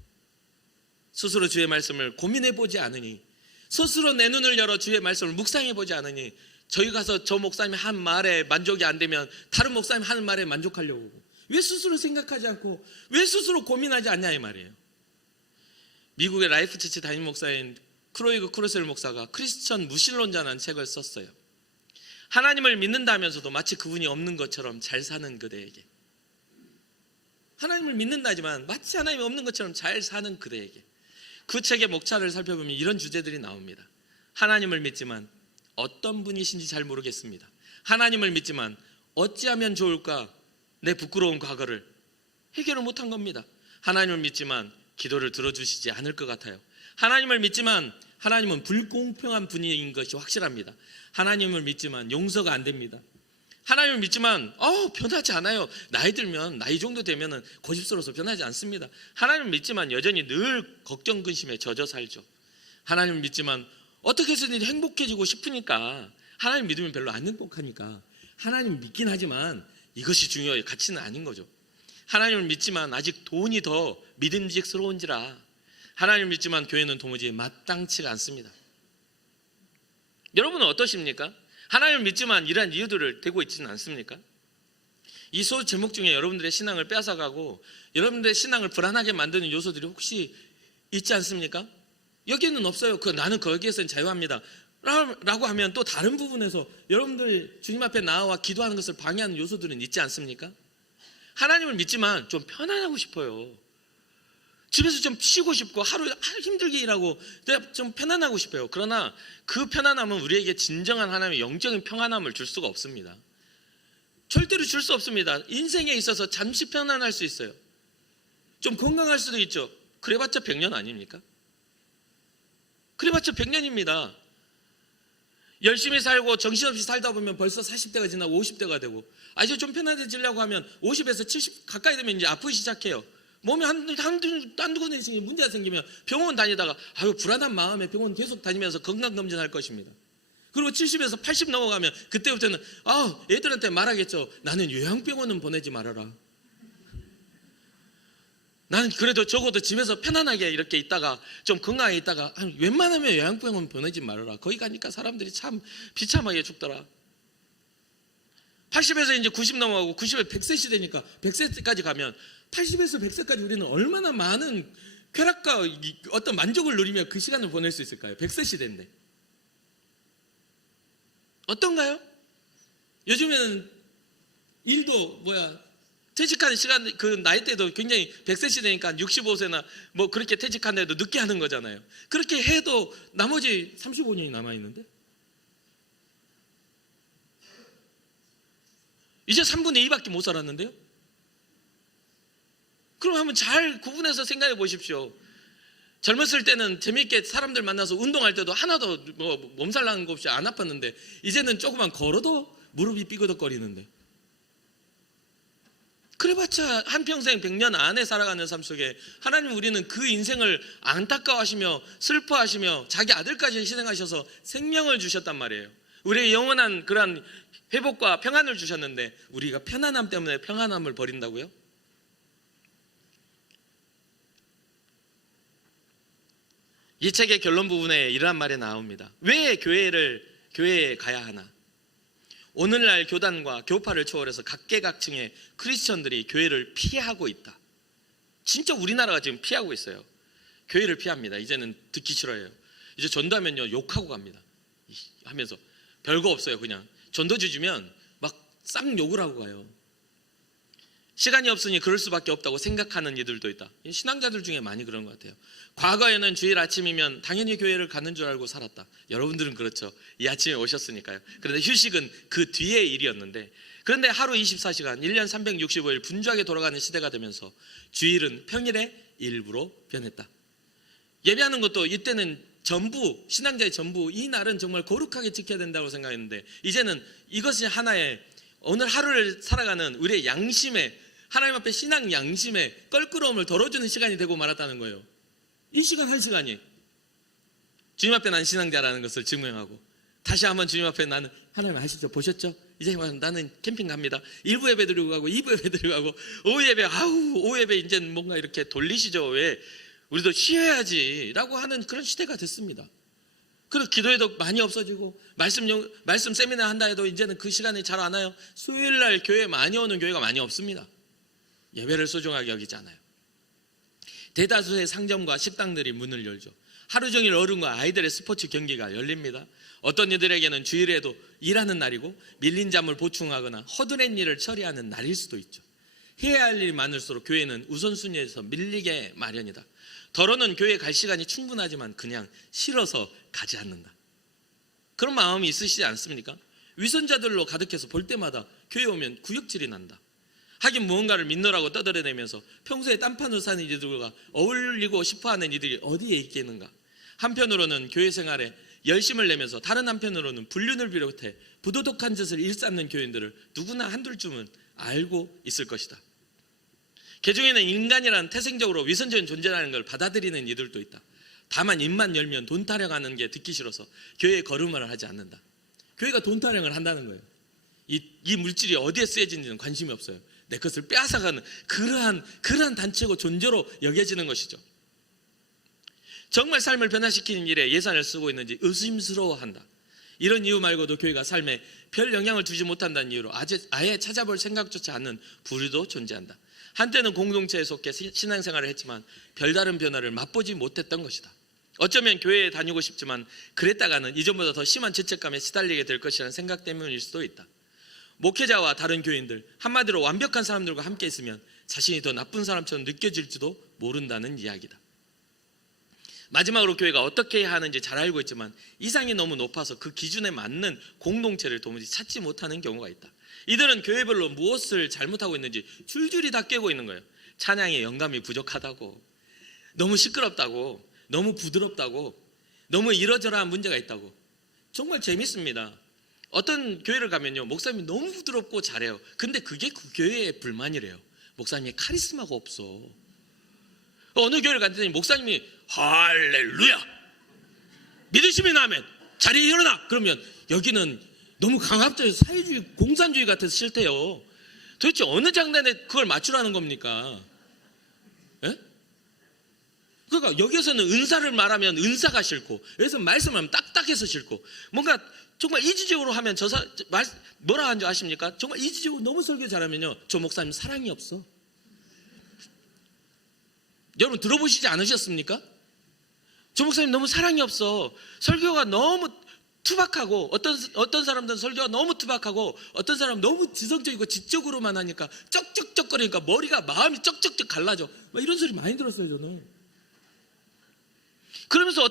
스스로 주의 말씀을 고민해보지 않으니, 스스로 내 눈을 열어 주의 말씀을 묵상해보지 않으니, 저희 가서 저 목사님이 한 말에 만족이 안 되면 다른 목사님 하는 말에 만족하려고 하고, 왜 스스로 생각하지 않고 왜 스스로 고민하지 않냐 이 말이에요. 미국의 라이프처치 담임 목사인 크로이그 크루셀 목사가 크리스천 무신론자라는 책을 썼어요. 하나님을 믿는다면서도 마치 그분이 없는 것처럼 잘 사는 그대에게, 하나님을 믿는다지만 마치 하나님이 없는 것처럼 잘 사는 그대에게. 그 책의 목차를 살펴보면 이런 주제들이 나옵니다. 하나님을 믿지만 어떤 분이신지 잘 모르겠습니다. 하나님을 믿지만 어찌하면 좋을까? 내 부끄러운 과거를 해결을 못한 겁니다. 하나님을 믿지만 기도를 들어주시지 않을 것 같아요. 하나님을 믿지만 하나님은 불공평한 분인 것이 확실합니다. 하나님을 믿지만 용서가 안 됩니다. 하나님을 믿지만 변하지 않아요. 나이 들면, 나이 정도 되면 고집스러워서 변하지 않습니다. 하나님을 믿지만 여전히 늘 걱정 근심에 젖어 살죠. 하나님을 믿지만 어떻게 해서든 행복해지고 싶으니까, 하나님 믿으면 별로 안 행복하니까 하나님 믿긴 하지만 이것이 중요해요. 가치는 아닌 거죠. 하나님을 믿지만 아직 돈이 더 믿음직스러운지라 하나님을 믿지만 교회는 도무지 마땅치가 않습니다. 여러분은 어떠십니까? 하나님을 믿지만 이러한 이유들을 대고 있지는 않습니까? 이 소 제목 중에 여러분들의 신앙을 뺏어가고 여러분들의 신앙을 불안하게 만드는 요소들이 혹시 있지 않습니까? 여기는 없어요. 나는 거기에서는 자유합니다 라고 하면 또 다른 부분에서 여러분들 주님 앞에 나와 기도하는 것을 방해하는 요소들은 있지 않습니까? 하나님을 믿지만 좀 편안하고 싶어요. 집에서 좀 쉬고 싶고 하루 힘들게 일하고 내가 좀 편안하고 싶어요. 그러나 그 편안함은 우리에게 진정한 하나님의 영적인 평안함을 줄 수가 없습니다. 절대로 줄 수 없습니다. 인생에 있어서 잠시 편안할 수 있어요. 좀 건강할 수도 있죠. 그래봤자 100년 아닙니까? 그래봤자 100년입니다. 열심히 살고 정신없이 살다 보면 벌써 40대가 지나고 50대가 되고, 이제 좀 편안해지려고 하면 50에서 70 가까이 되면 이제 아프기 시작해요. 몸에 한두 군데 문제가 생기면 병원 다니다가 불안한 마음에 병원 계속 다니면서 건강검진할 것입니다. 그리고 70에서 80 넘어가면 그때부터는 애들한테 말하겠죠. 나는 요양병원은 보내지 말아라. 나는 그래도 적어도 집에서 편안하게 이렇게 있다가 좀 건강하게 있다가 웬만하면 요양병원 보내지 말아라. 거기 가니까 사람들이 참 비참하게 죽더라. 80에서 이제 90 넘어가고 90에 100세 시대니까 100세까지 가면 80에서 100세까지 우리는 얼마나 많은 쾌락과 어떤 만족을 누리며 그 시간을 보낼 수 있을까요? 100세 시대인데. 어떤가요? 요즘에는 일도 퇴직하는 시간, 그 나이대도 굉장히 100세 시대니까 65세나 그렇게 퇴직하는데도 늦게 하는 거잖아요. 그렇게 해도 나머지 35년이 남아있는데? 이제 3분의 2밖에 못 살았는데요? 그럼 한번 잘 구분해서 생각해 보십시오. 젊었을 때는 재미있게 사람들 만나서 운동할 때도 하나도 몸살 나는 거 없이 안 아팠는데, 이제는 조금만 걸어도 무릎이 삐그덕거리는데, 그래봤자 한평생 100년 안에 살아가는 삶 속에 하나님, 우리는 그 인생을 안타까워하시며 슬퍼하시며 자기 아들까지 희생하셔서 생명을 주셨단 말이에요. 우리의 영원한 그러한 회복과 평안을 주셨는데 우리가 편안함 때문에 평안함을 버린다고요? 이 책의 결론 부분에 이러한 말이 나옵니다. 왜 교회에 가야 하나? 오늘날 교단과 교파를 초월해서 각계각층의 크리스천들이 교회를 피하고 있다. 진짜 우리나라가 지금 피하고 있어요. 교회를 피합니다. 이제는 듣기 싫어해요. 이제 전도하면요 욕하고 갑니다. 하면서 별거 없어요. 그냥 전도지 주면 막 싹 욕을 하고 가요. 시간이 없으니 그럴 수밖에 없다고 생각하는 이들도 있다. 신앙자들 중에 많이 그런 것 같아요. 과거에는 주일 아침이면 당연히 교회를 가는 줄 알고 살았다. 여러분들은 그렇죠. 이 아침에 오셨으니까요. 그런데 휴식은 그 뒤의 일이었는데, 그런데 하루 24시간 1년 365일 분주하게 돌아가는 시대가 되면서 주일은 평일의 일부로 변했다. 예배하는 것도 이때는 전부, 신앙자의 전부, 이 날은 정말 거룩하게 지켜야 된다고 생각했는데, 이제는 이것이 하나의 오늘 하루를 살아가는 우리의 양심에, 하나님 앞에 신앙 양심에 껄끄러움을 덜어주는 시간이 되고 말았다는 거예요. 이 시간 한 시간이 주님 앞에 난 신앙자라는 것을 증명하고, 다시 한번 주님 앞에 나는 하나님 아시죠? 보셨죠? 이제 나는 캠핑 갑니다. 1부 예배 드리고 가고 2부 예배 드리고 가고 오후 예배, 오후 예배 이제 뭔가 이렇게 돌리시죠. 왜? 우리도 쉬어야지 라고 하는 그런 시대가 됐습니다. 그리고 기도회도 많이 없어지고 말씀 세미나 한다 해도 이제는 그 시간이 잘 안 와요. 수요일 날 교회 많이 오는 교회가 많이 없습니다. 예배를 소중하게 여기지 않아요. 대다수의 상점과 식당들이 문을 열죠. 하루 종일 어른과 아이들의 스포츠 경기가 열립니다. 어떤 이들에게는 주일에도 일하는 날이고 밀린 잠을 보충하거나 허드렛 일을 처리하는 날일 수도 있죠. 해야 할 일이 많을수록 교회는 우선순위에서 밀리게 마련이다. 더러는 교회에 갈 시간이 충분하지만 그냥 싫어서 가지 않는다. 그런 마음이 있으시지 않습니까? 위선자들로 가득해서 볼 때마다 교회 오면 구역질이 난다. 하긴 무언가를 믿노라고 떠들어대면서 평소에 딴판으로 사는 이들과 어울리고 싶어하는 이들이 어디에 있겠는가. 한편으로는 교회 생활에 열심을 내면서 다른 한편으로는 불륜을 비롯해 부도덕한 짓을 일삼는 교인들을 누구나 한둘쯤은 알고 있을 것이다. 개중에는 인간이란 태생적으로 위선적인 존재라는 걸 받아들이는 이들도 있다. 다만 입만 열면 돈 타령하는 게 듣기 싫어서 교회에 걸음을 하지 않는다. 교회가 돈 타령을 한다는 거예요. 이 물질이 어디에 쓰여지는지는 관심이 없어요. 내 것을 빼앗아가는 그러한 단체고 존재로 여겨지는 것이죠. 정말 삶을 변화시키는 일에 예산을 쓰고 있는지 의심스러워한다. 이런 이유 말고도 교회가 삶에 별 영향을 주지 못한다는 이유로 아예 찾아볼 생각조차 않는 부류도 존재한다. 한때는 공동체에 속해 신앙생활을 했지만 별다른 변화를 맛보지 못했던 것이다. 어쩌면 교회에 다니고 싶지만 그랬다가는 이전보다 더 심한 죄책감에 시달리게 될 것이라는 생각 때문일 수도 있다. 목회자와 다른 교인들, 한마디로 완벽한 사람들과 함께 있으면 자신이 더 나쁜 사람처럼 느껴질지도 모른다는 이야기다. 마지막으로 교회가 어떻게 해야 하는지 잘 알고 있지만 이상이 너무 높아서 그 기준에 맞는 공동체를 도무지 찾지 못하는 경우가 있다. 이들은 교회별로 무엇을 잘못하고 있는지 줄줄이 다 깨고 있는 거예요. 찬양의 영감이 부족하다고, 너무 시끄럽다고, 너무 부드럽다고, 너무 이러저러한 문제가 있다고. 정말 재밌습니다. 어떤 교회를 가면요, 목사님이 너무 부드럽고 잘해요. 근데 그게 그 교회의 불만이래요. 목사님의 카리스마가 없어. 어느 교회를 갔더니 목사님이 할렐루야, 믿으시면 아멘, 자리에 일어나. 그러면 여기는 너무 강압적인 사회주의, 공산주의 같아서 싫대요. 도대체 어느 장단에 그걸 맞추라는 겁니까? 예? 그러니까 여기서는 은사를 말하면 은사가 싫고, 여기서 말씀하면 딱딱해서 싫고, 뭔가 정말 이지적으로 하면 뭐라 하는 줄 아십니까? 정말 이지적으로 너무 설교 잘하면요, 저 목사님 사랑이 없어. 여러분 들어보시지 않으셨습니까? 저 목사님 너무 사랑이 없어. 설교가 너무 투박하고, 어떤 사람들은 설교가 너무 투박하고, 어떤 사람은 너무 지성적이고 지적으로만 하니까 쩍쩍쩍거리니까 머리가, 마음이 쩍쩍쩍 갈라져. 이런 소리 많이 들었어요, 저는. 그러면서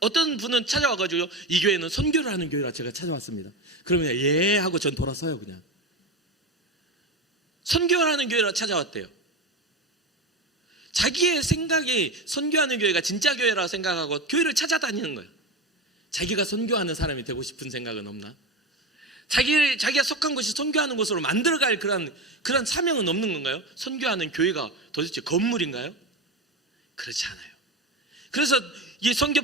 어떤 분은 찾아와가지고 이 교회는 선교를 하는 교회라 제가 찾아왔습니다. 그러면 예 하고 전 돌아서요. 그냥 선교를 하는 교회라 찾아왔대요. 자기의 생각이 선교하는 교회가 진짜 교회라고 생각하고 교회를 찾아다니는 거예요. 자기가 선교하는 사람이 되고 싶은 생각은 없나? 자기가 속한 곳이 선교하는 곳으로 만들어갈 그런 사명은 없는 건가요? 선교하는 교회가 도대체 건물인가요? 그렇지 않아요. 그래서 이 선교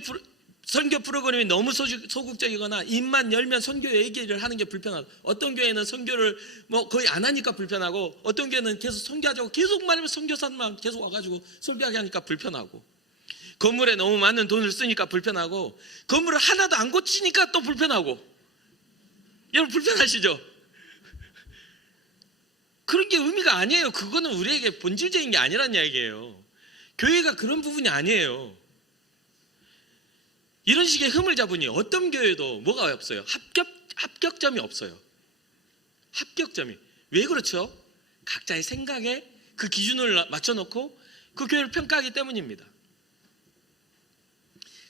프로그램이 너무 소극적이거나 입만 열면 선교 얘기를 하는 게 불편하고, 어떤 교회는 선교를 거의 안 하니까 불편하고, 어떤 교회는 계속 선교하자고 계속 말하면 선교사만 계속 와가지고 설교하게 하니까 불편하고, 건물에 너무 많은 돈을 쓰니까 불편하고, 건물을 하나도 안 고치니까 또 불편하고. 여러분 불편하시죠? 그런 게 의미가 아니에요. 그거는 우리에게 본질적인 게 아니란 이야기예요. 교회가 그런 부분이 아니에요. 이런 식의 흠을 잡으니 어떤 교회도 뭐가 없어요? 합격점이 없어요. 합격점이. 왜 그렇죠? 각자의 생각에 그 기준을 맞춰놓고 그 교회를 평가하기 때문입니다.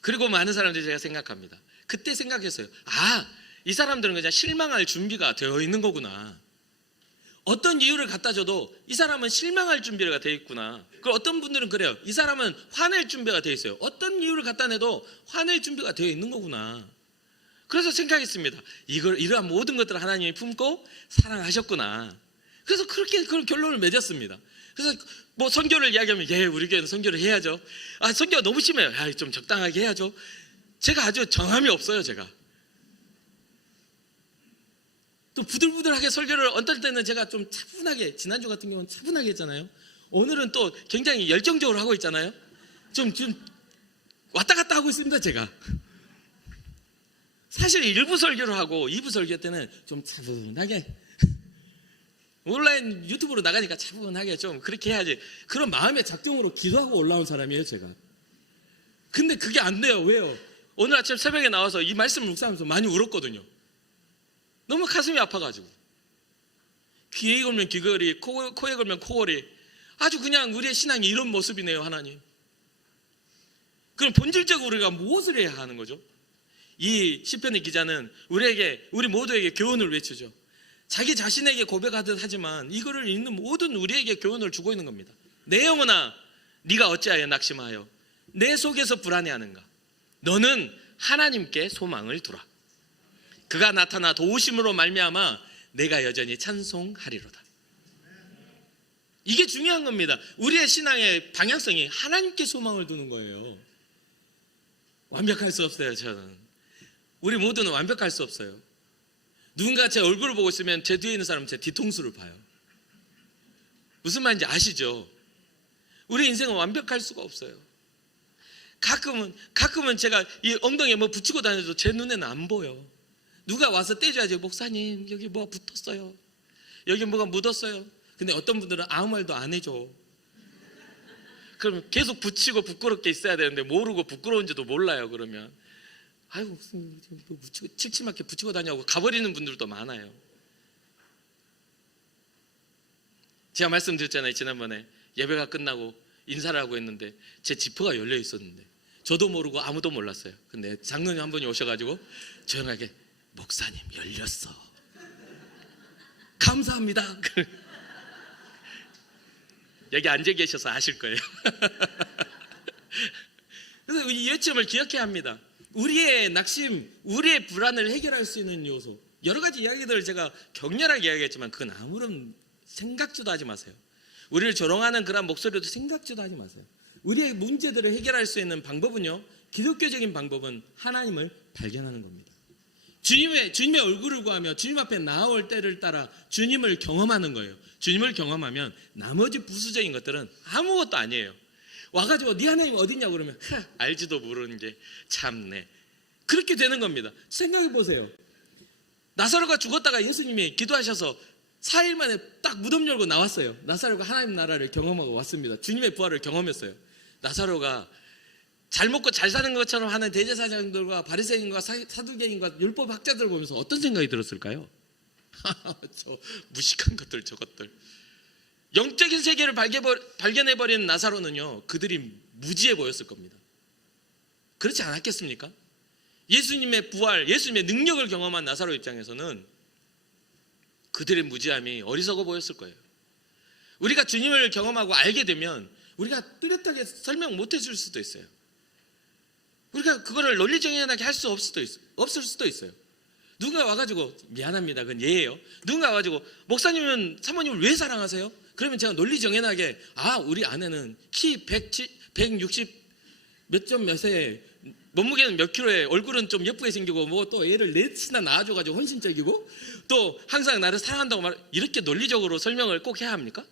그리고 많은 사람들이 제가 생각합니다. 그때 생각했어요. 이 사람들은 그냥 실망할 준비가 되어 있는 거구나. 어떤 이유를 갖다 줘도 이 사람은 실망할 준비가 되어 있구나. 그리고 어떤 분들은 그래요. 이 사람은 화낼 준비가 되어 있어요. 어떤 이유를 갖다 내도 화낼 준비가 되어 있는 거구나. 그래서 생각했습니다. 이러한 모든 것들을 하나님이 품고 사랑하셨구나. 그래서 그렇게 그런 결론을 맺었습니다. 그래서 뭐 선교를 이야기하면 우리 교회는 선교를 해야죠. 선교가 너무 심해요. 좀 적당하게 해야죠. 제가 아주 정함이 없어요. 제가 또 부들부들하게 설교를 어떨 때는 제가 좀 차분하게, 지난주 같은 경우는 차분하게 했잖아요. 오늘은 또 굉장히 열정적으로 하고 있잖아요. 좀 왔다 갔다 하고 있습니다. 제가 사실 1부 설교를 하고 2부 설교 때는 좀 차분하게, 온라인 유튜브로 나가니까 차분하게 좀 그렇게 해야지. 그런 마음의 작정으로 기도하고 올라온 사람이에요. 제가. 근데 그게 안 돼요. 왜요? 오늘 아침 새벽에 나와서 이 말씀을 묵상하면서 많이 울었거든요. 너무 가슴이 아파가지고. 귀에 걸면 귀걸이, 코에 걸면 코걸이. 아주 그냥 우리의 신앙이 이런 모습이네요. 하나님. 그럼 본질적으로 우리가 무엇을 해야 하는 거죠? 이 시편의 기자는 우리 모두에게 교훈을 외치죠. 자기 자신에게 고백하듯 하지만 이거를 읽는 모든 우리에게 교훈을 주고 있는 겁니다. 내 영혼아, 네가 어찌하여 낙심하여 내 속에서 불안해하는가? 너는 하나님께 소망을 두라. 그가 나타나 도우심으로 말미암아 내가 여전히 찬송하리로다. 이게 중요한 겁니다. 우리의 신앙의 방향성이 하나님께 소망을 두는 거예요. 완벽할 수 없어요. 저는. 우리 모두는 완벽할 수 없어요. 누군가 제 얼굴을 보고 있으면 제 뒤에 있는 사람은 제 뒤통수를 봐요. 무슨 말인지 아시죠? 우리 인생은 완벽할 수가 없어요. 가끔은 제가 이 엉덩이에 뭐 붙이고 다녀도 제 눈에는 안 보여. 누가 와서 떼줘야지. 목사님, 여기 뭐가 붙었어요. 여기 뭐가 묻었어요. 근데 어떤 분들은 아무 말도 안 해줘. 그럼 계속 붙이고 부끄럽게 있어야 되는데 모르고 부끄러운지도 몰라요. 그러면 아이고 무슨 붙이고 칠칠맞게 붙이고 다녀고 가버리는 분들도 많아요. 제가 말씀드렸잖아요. 지난번에 예배가 끝나고 인사를 하고 했는데 제 지퍼가 열려 있었는데 저도 모르고 아무도 몰랐어요. 근데 장로님 한 분이 오셔가지고 조용하게, 목사님 열렸어. 감사합니다. 여기 앉아 계셔서 아실 거예요. 그래서 이 요점을 기억해야 합니다. 우리의 낙심, 우리의 불안을 해결할 수 있는 요소, 여러 가지 이야기들을 제가 격렬하게 이야기했지만 그건 아무런 생각지도 하지 마세요. 우리를 조롱하는 그런 목소리도 생각지도 하지 마세요. 우리의 문제들을 해결할 수 있는 방법은요, 기독교적인 방법은 하나님을 발견하는 겁니다. 주님의 얼굴을 구하며 주님 앞에 나아올 때를 따라 주님을 경험하는 거예요. 주님을 경험하면 나머지 부수적인 것들은 아무것도 아니에요. 와가지고 네 하나님 어딨냐고 그러면 알지도 모르는 게 참네. 그렇게 되는 겁니다. 생각해 보세요. 나사로가 죽었다가 예수님이 기도하셔서 4일 만에 딱 무덤 열고 나왔어요. 나사로가 하나님 나라를 경험하고 왔습니다. 주님의 부활을 경험했어요. 나사로가 잘 먹고 잘 사는 것처럼 하는 대제사장들과 바리새인과 사두개인과 율법 학자들 보면서 어떤 생각이 들었을까요? 저 무식한 것들, 저것들. 영적인 세계를 발견해버리는 나사로는요, 그들이 무지해 보였을 겁니다. 그렇지 않았겠습니까? 예수님의 부활, 예수님의 능력을 경험한 나사로 입장에서는 그들의 무지함이 어리석어 보였을 거예요. 우리가 주님을 경험하고 알게 되면 우리가 뚜렷하게 설명 못 해줄 수도 있어요. 우리가 그거를 논리정연하게 할 수 없을 수도 있어요. 누군가 와가지고, 미안합니다, 그건 예예요. 누군가 와가지고 목사님은 사모님을 왜 사랑하세요? 그러면 제가 논리정연하게, 우리 아내는 키 160 몇 점 몇에 몸무게는 몇 킬로에 얼굴은 좀 예쁘게 생기고 뭐 또 애를 넷이나 낳아줘가지고 헌신적이고 또 항상 나를 사랑한다고 이렇게 논리적으로 설명을 꼭 해야 합니까?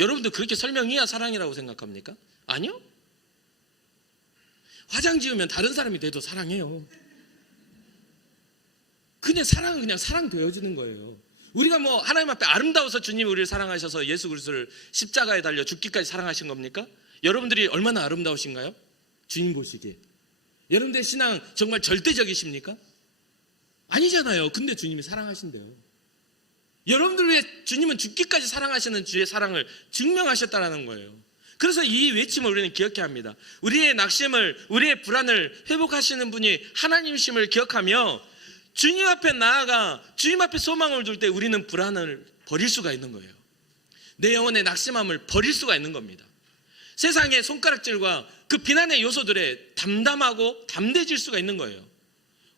여러분들 그렇게 설명해야 사랑이라고 생각합니까? 아니요. 화장 지으면 다른 사람이 돼도 사랑해요. 그냥 사랑은 그냥 사랑 되어지는 거예요. 우리가 뭐 하나님 앞에 아름다워서 주님이 우리를 사랑하셔서 예수 그리스도를 십자가에 달려 죽기까지 사랑하신 겁니까? 여러분들이 얼마나 아름다우신가요? 주님 보시기에. 여러분들의 신앙 정말 절대적이십니까? 아니잖아요. 근데 주님이 사랑하신대요. 여러분들 위해 주님은 죽기까지 사랑하시는 주의 사랑을 증명하셨다는 거예요. 그래서 이 외침을 우리는 기억해야 합니다. 우리의 낙심을, 우리의 불안을 회복하시는 분이 하나님이심을 기억하며 주님 앞에 나아가 주님 앞에 소망을 둘 때 우리는 불안을 버릴 수가 있는 거예요. 내 영혼의 낙심함을 버릴 수가 있는 겁니다. 세상의 손가락질과 그 비난의 요소들에 담담하고 담대해질 수가 있는 거예요.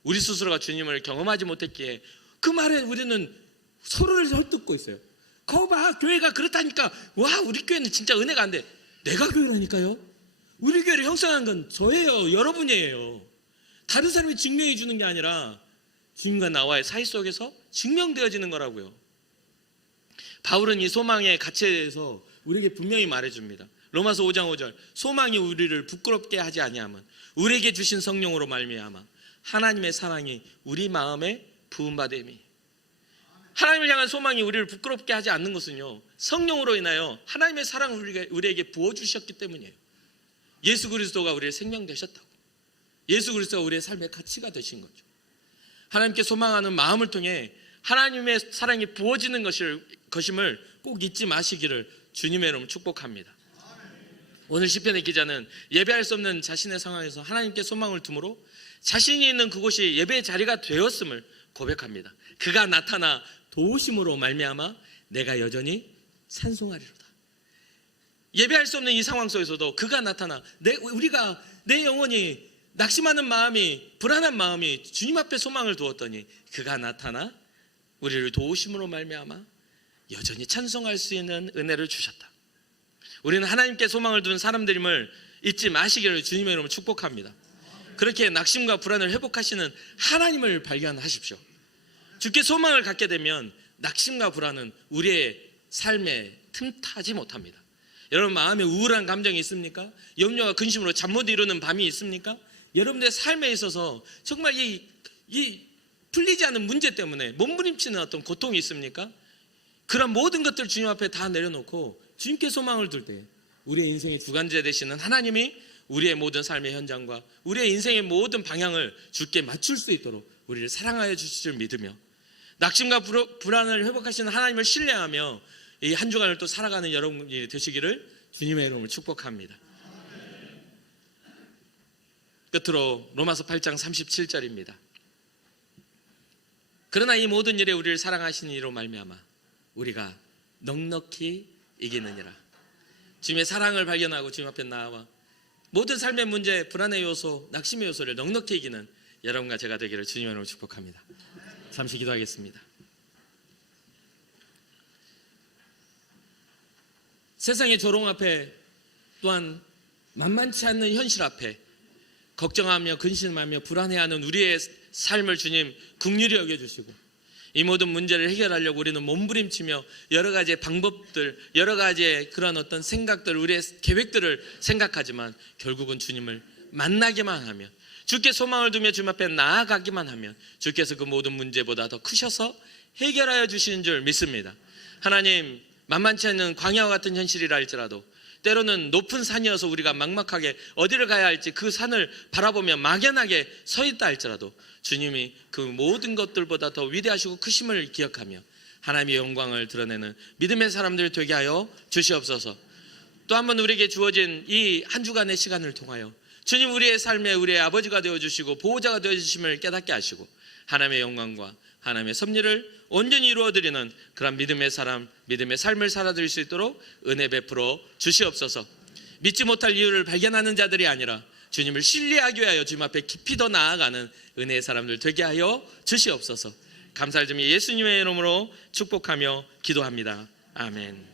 우리 스스로가 주님을 경험하지 못했기에 그 말에 우리는 서로를 헐뜯고 있어요. 거봐, 교회가 그렇다니까. 와, 우리 교회는 진짜 은혜가 안 돼. 내가 교회라니까요. 우리 교회를 형성한 건 저예요. 여러분이에요. 다른 사람이 증명해 주는 게 아니라 주님과 나와의 사이 속에서 증명되어지는 거라고요. 바울은 이 소망의 가치에 대해서 우리에게 분명히 말해줍니다. 로마서 5장 5절, 소망이 우리를 부끄럽게 하지 아니하면 우리에게 주신 성령으로 말미암아 하나님의 사랑이 우리 마음에 부음받음이. 하나님을 향한 소망이 우리를 부끄럽게 하지 않는 것은요, 성령으로 인하여 하나님의 사랑을 우리에게 부어주셨기 때문이에요. 예수 그리스도가 우리의 생명 되셨다고. 예수 그리스도가 우리의 삶의 가치가 되신 거죠. 하나님께 소망하는 마음을 통해 하나님의 사랑이 부어지는 것임을 꼭 잊지 마시기를 주님의 이름으로 축복합니다. 오늘 시편의 기자는 예배할 수 없는 자신의 상황에서 하나님께 소망을 두므로 자신이 있는 그곳이 예배의 자리가 되었음을 고백합니다. 그가 나타나 도우심으로 말미암아 내가 여전히 찬송하리로다. 예배할 수 없는 이 상황 속에서도 그가 나타나 내 영혼이 낙심하는 마음이, 불안한 마음이 주님 앞에 소망을 두었더니 그가 나타나 우리를 도우심으로 말미암아 여전히 찬송할 수 있는 은혜를 주셨다. 우리는 하나님께 소망을 둔 사람들임을 잊지 마시기를 주님의 이름으로 축복합니다. 그렇게 낙심과 불안을 회복하시는 하나님을 발견하십시오. 주께 소망을 갖게 되면 낙심과 불안은 우리의 삶에 틈타지 못합니다. 여러분 마음에 우울한 감정이 있습니까? 염려와 근심으로 잠 못 이루는 밤이 있습니까? 여러분들의 삶에 있어서 정말 이 풀리지 않는 문제 때문에 몸부림치는 어떤 고통이 있습니까? 그런 모든 것들 주님 앞에 다 내려놓고 주님께 소망을 둘 때 우리의 인생의 주관자 되시는 하나님이 우리의 모든 삶의 현장과 우리의 인생의 모든 방향을 주께 맞출 수 있도록 우리를 사랑하여 주실 줄 믿으며 낙심과 불안을 회복하시는 하나님을 신뢰하며 이 한 주간을 또 살아가는 여러분이 되시기를 주님의 이름으로 축복합니다. 끝으로 로마서 8장 37절입니다. 그러나 이 모든 일에 우리를 사랑하시는 이로 말미암아 우리가 넉넉히 이기느니라. 주님의 사랑을 발견하고 주님 앞에 나와 모든 삶의 문제, 불안의 요소, 낙심의 요소를 넉넉히 이기는 여러분과 제가 되기를 주님의 이름으로 축복합니다. 잠시 기도하겠습니다. 세상의 조롱 앞에 또한 만만치 않는 현실 앞에 걱정하며 근심하며 불안해하는 우리의 삶을 주님 긍휼히 여겨주시고 이 모든 문제를 해결하려고 우리는 몸부림치며 여러 가지의 방법들, 여러 가지의 그런 어떤 생각들, 우리의 계획들을 생각하지만 결국은 주님을 만나기만 하면, 주께 소망을 두며 주님 앞에 나아가기만 하면 주께서 그 모든 문제보다 더 크셔서 해결하여 주시는 줄 믿습니다. 하나님, 만만치 않은 광야와 같은 현실이라 할지라도 때로는 높은 산이어서 우리가 막막하게 어디를 가야 할지 그 산을 바라보며 막연하게 서 있다 할지라도 주님이 그 모든 것들보다 더 위대하시고 크심을 기억하며 하나님의 영광을 드러내는 믿음의 사람들 되게 하여 주시옵소서. 또 한 번 우리에게 주어진 이 한 주간의 시간을 통하여 주님 우리의 삶에 우리의 아버지가 되어주시고 보호자가 되어주심을 깨닫게 하시고 하나님의 영광과 하나님의 섭리를 온전히 이루어드리는 그런 믿음의 사람, 믿음의 삶을 살아드릴 수 있도록 은혜 베풀어 주시옵소서. 믿지 못할 이유를 발견하는 자들이 아니라 주님을 신뢰하기 위하여 주님 앞에 깊이 더 나아가는 은혜의 사람들 되게 하여 주시옵소서. 감사를 드리며 예수님의 이름으로 축복하며 기도합니다. 아멘.